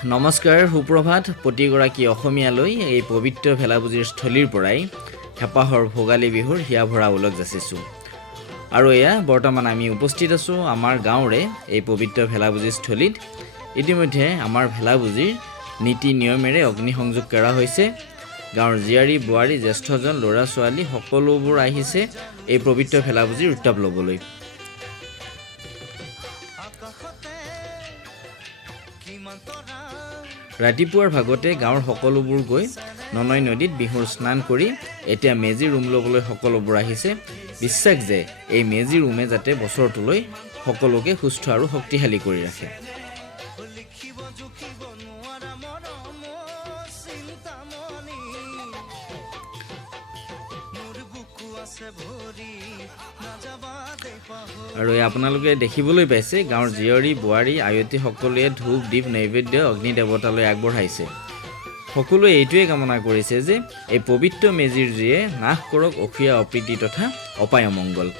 নমস্কাৰ, সুপ্ৰভাত প্ৰতিগৰাকী অসমীয়ালৈ এই পবিত্ৰ ভেলাপুজিৰ স্থলীৰ পৰাই হেঁপাহৰ ভোগালী বিহুৰ হিয়া ভৰা ওলগ যাচিছোঁ। আৰু এয়া বৰ্তমান আমি উপস্থিত আছোঁ আমাৰ গাঁৱৰে এই পবিত্ৰ ভেলাপুজি স্থলীত। ইতিমধ্যে আমাৰ ভেলাপুজিৰ নীতি নিয়মেৰে অগ্নিসংযোগ কৰা হৈছে। গাঁৱৰ জীয়াৰী বোৱাৰী জ্যেষ্ঠজন ল'ৰা ছোৱালী সকলোবোৰ আহিছে এই পবিত্ৰ ভেলাপুজিৰ উত্তাপ ল'বলৈ। ৰাতিপুৱাৰ ভাগতে গাঁৱৰ সকলোবোৰ গৈ ননৈ নদীত বিহুৰ স্নান কৰি এতিয়া মেজি ৰুম ল'বলৈ সকলোবোৰ আহিছে। বিশ্বাস যে এই মেজি ৰুমে যাতে বছৰটোলৈ সকলোকে সুস্থ আৰু শক্তিশালী কৰি ৰাখে। আৰু আপোনালোকে দেখিবলৈ পাইছে গাঁৱৰ জীয়ৰী বোৱাৰী আয়তী সকলোৱে ধূপ দীপ নৈবেদ্য অগ্নি দেৱতালৈ আগবঢ়াইছে। সকলোৱে এইটোৱে কামনা কৰিছে যে এই পবিত্ৰ মেজিৰ জুয়ে নাশ কৰক অসূয়া অপ্ৰীতি তথা অপায় অমংগল।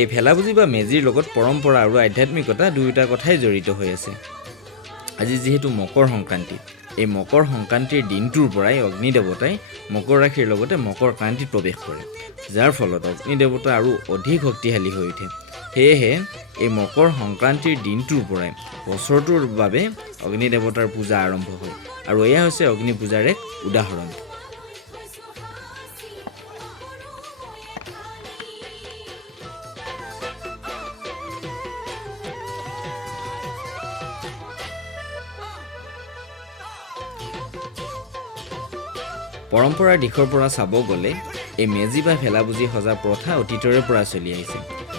এই ভেলাপুজি বা মেজিৰ লগত পৰম্পৰা আৰু আধ্যাত্মিকতা দুয়োটা কথাই জড়িত হৈ আছে। আজি যিহেতু মকৰ সংক্ৰান্তি, এই মকৰ সংক্ৰান্তিৰ দিনটোৰ পৰাই অগ্নি দেৱতাই মকৰ ৰাশিৰ লগতে মকৰ ক্ৰান্তিত প্ৰৱেশ কৰে, যাৰ ফলত অগ্নি দেৱতা আৰু অধিক শক্তিশালী হৈ উঠে। সেয়েহে এই মকৰ সংক্ৰান্তিৰ দিনটোৰ পৰাই বছৰটোৰ বাবে অগ্নি দেৱতাৰ পূজা আৰম্ভ হয়, আৰু এয়া হৈছে অগ্নি পূজাৰ এক উদাহৰণ। পৰম্পৰাৰ দিশৰ পৰা চাব গ'লে এই মেজি বা ভেলাপুজি সজা প্ৰথা অতীতৰে পৰা চলি আহিছে।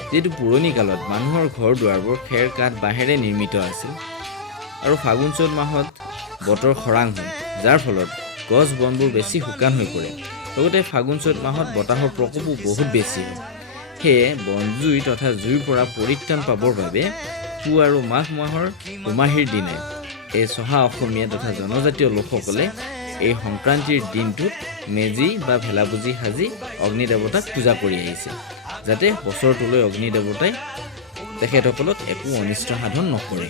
যিহেতু পুৰণি কালত মানুহৰ ঘৰ দুৱাৰবোৰ খেৰ কাঠ বাঁহেৰে নিৰ্মিত আছিল, আৰু ফাগুন চ'ত মাহত বতৰ খৰাং হয়, যাৰ ফলত গছ বনবোৰ বেছি শুকান হৈ পৰে। লগতে ফাগুন চ'ত মাহত বতাহৰ প্ৰকোপো বহুত বেছি হয়। সেয়ে বনজুই তথা জুইৰ পৰা পৰিত্ৰাণ পাবৰ বাবে পুহ আৰু মাঘ মাহৰ দুমাহীৰ দিনাই এই চহা অসমীয়া তথা জনজাতীয় লোকসকলে এই সংক্ৰান্তিৰ দিনটোত মেজি বা ভেলাপুজি সাজি অগ্নি দেৱতাক পূজা কৰি আহিছে, যাতে বছৰটোলৈ অগ্নি দেৱতাই তেখেতসকলক একো অনিষ্ট সাধন নকৰে।